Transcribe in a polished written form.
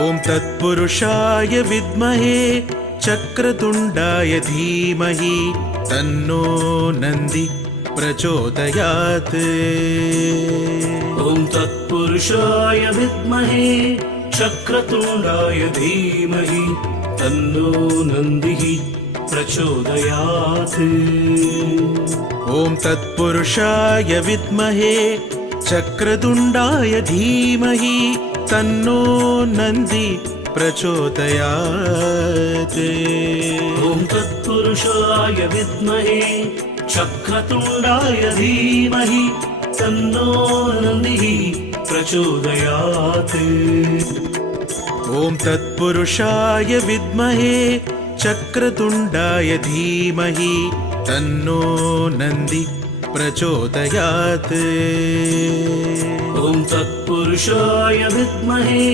ॐ तत्पुरुषाय विद्महे चक्रतुण्डाय धीमहि तन्नो नन्दी प्रचोदयात्। ॐ तत्पुरुषाय विद्महे चक्रतुण्डाय धीमहि तन्नो नन्दिः प्रचोदयात्। ॐ तत्पुरुषाय विद्महे चक्रतुण्डाय धीमहि तन्नो नन्दी प्रचोदयात्। ॐ तत्पुरुषाय विद्महे चक्रतुण्डाय धीमहि तन्नो नन्दिः प्रचोदयात्। ॐ तत्पुरुषाय विद्महे चक्रतुण्डाय धीमहि तन्नो नन्दी प्रचोदयात्। ॐ तत्पुरुषाय विद्महे